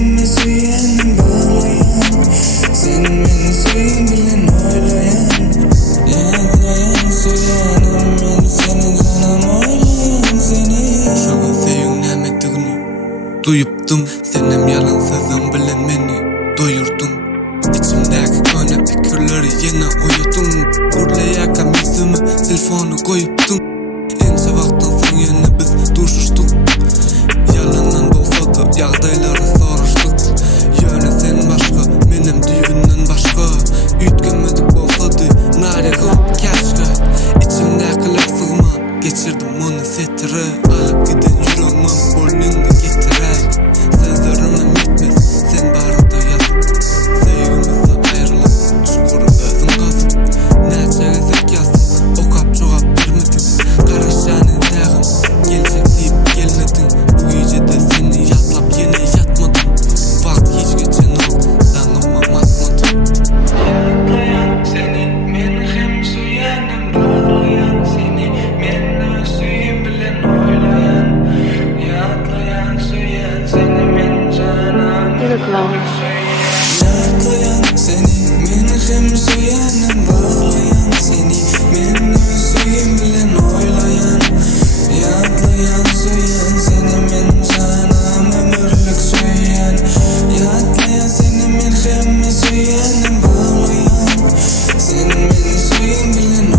hemme süýenim bağlayan. Sen meni süýün bilen oylayan. Ýatlayan süýenim men seni canam oylayan seni. Şoňa seýiň nämetdigini duýupdym. Senem ýalansızlyň bilen meni doýurdum. İçimdäki köne pikirleri ýene uyudum. Gurlaýaka mizimi telefonu goýupdym. Ençe wagtdan soň ýene biz duruşduk. Yalandan bolsa-da ýagdaýlary soruşduk. Ýöne sen başga, menem düýünden başga. Üýtgenmedik bolsa-da narygym käşke. İçimdäkiler sygman geçirdim onu setire. Alyp giden ýüregime bolňyňy getiräýik. Sözlerimem ýetmez sen barada ýazyp. Seýgimize aýrylyp çukur özüň gazyp. Näçe gezek ýazdyk, okap jogap bermedim. Garaşanyň tägim geljek diýip gelmedin. Bu gecede seni ýatlap ýene ýatmadım. Wagt hiç geçen ol, daňyma matmadım. Ýatlayan seni men hem süýenim bağlayan. Seni men süýüm bilen oylayan. Ýatlayan süýen seni men canam Ýatlayan seni men hem süýenim bağlayan. Seni men süýüm bilen oylayan. Ýatlayan süýen seni men canam ömürlük süýen. Ýatlayan seni men hem süýenim bağlayan. Sen meni süýün bilen